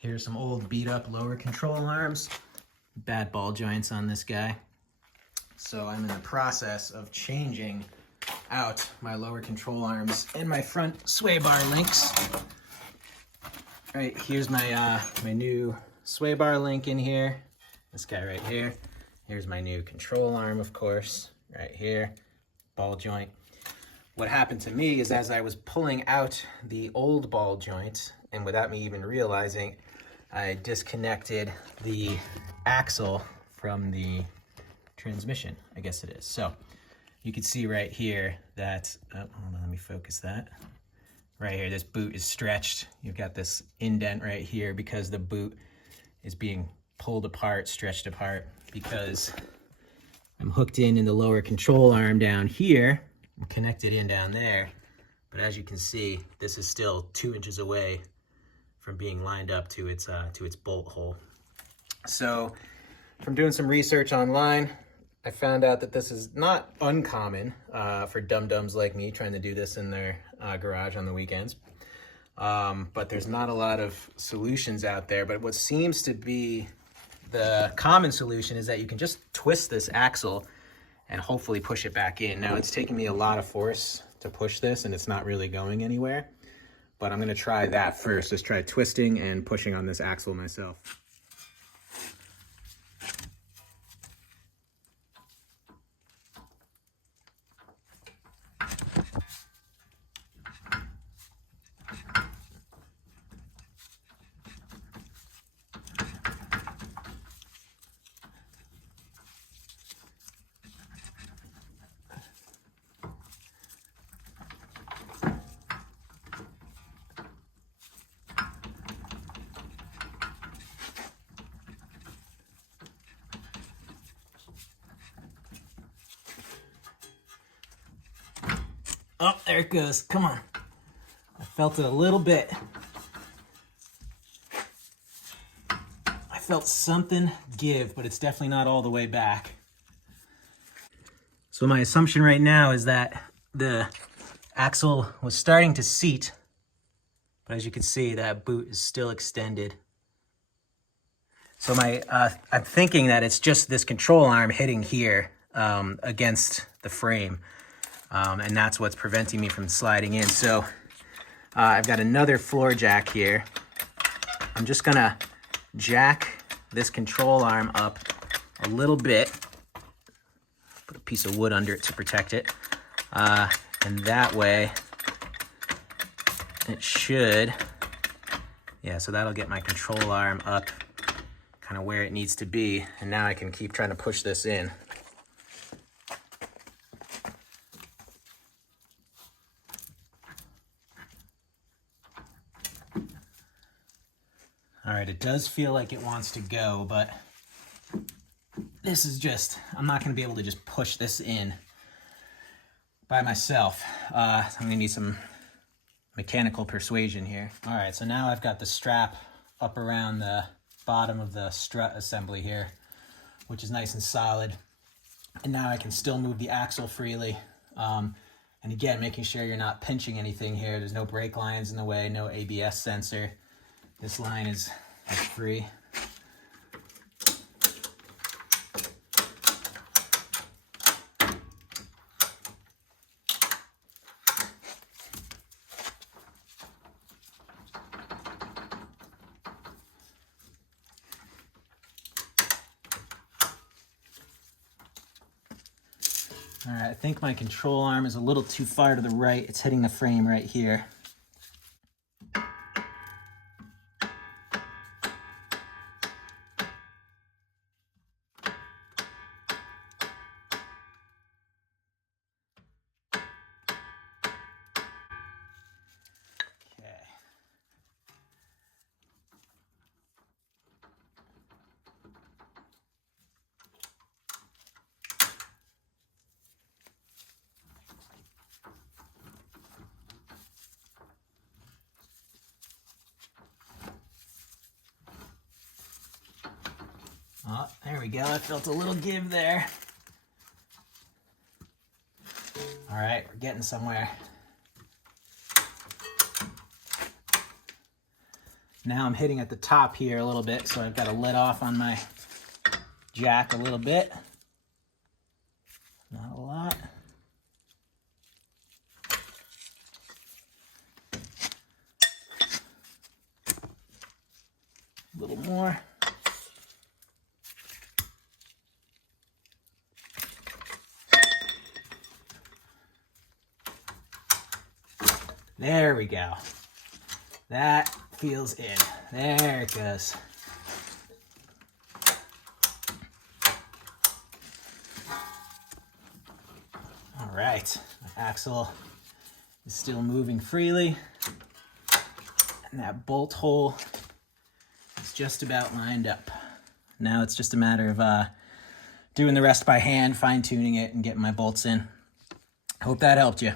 Here's some old beat up lower control arms. Bad ball joints on this guy. So I'm in the process of changing out my lower control arms and my front sway bar links. All right, here's my my new sway bar link in here. This guy right here. Here's my new control arm, of course, right here, ball joint. What happened to me is as I was pulling out the old ball joint, and without me even realizing, I disconnected the axle from the transmission, I guess it is. So you can see right here that, hold on, let me focus that. Right here, this boot is stretched. You've got this indent right here because the boot is being pulled apart, stretched apart, because I'm hooked in the lower control arm down here. I'm connected in down there. But as you can see, this is still 2 inches away from being lined up to its bolt hole. So from doing some research online, I found out that this is not uncommon for dum-dums like me trying to do this in their garage on the weekends. But there's not a lot of solutions out there. But what seems to be the common solution is that you can just twist this axle and hopefully push it back in. Now, it's taking me a lot of force to push this, and it's not really going anywhere. But I'm gonna try that first. Just try twisting and pushing on this axle myself. Oh, there it goes. Come on. I felt it a little bit. I felt something give, but it's definitely not all the way back. So my assumption right now is that the axle was starting to seat, but as you can see, that boot is still extended. So I'm thinking that it's just this control arm hitting here against the frame. And that's what's preventing me from sliding in. So I've got another floor jack here. I'm just gonna jack this control arm up a little bit. Put a piece of wood under it to protect it. And that way it should, yeah, so that'll get my control arm up kind of where it needs to be. And now I can keep trying to push this in. All right, it does feel like it wants to go, but this is just, I'm not gonna be able to just push this in by myself. I'm gonna need some mechanical persuasion here. All right, so now I've got the strap up around the bottom of the strut assembly here, which is nice and solid. And now I can still move the axle freely. And again, making sure you're not pinching anything here. There's no brake lines in the way, no ABS sensor. This line is free. All right, I think my control arm is a little too far to the right. It's hitting the frame right here. Oh, there we go. I felt a little give there. All right, we're getting somewhere. Now I'm hitting at the top here a little bit, so I've got to let off on my jack a little bit. Not a lot. A little more. There we go. That feels in. There it goes. All right, my axle is still moving freely, and that bolt hole is just about lined up. Now it's just a matter of doing the rest by hand, fine-tuning it, and getting my bolts in. Hope that helped you.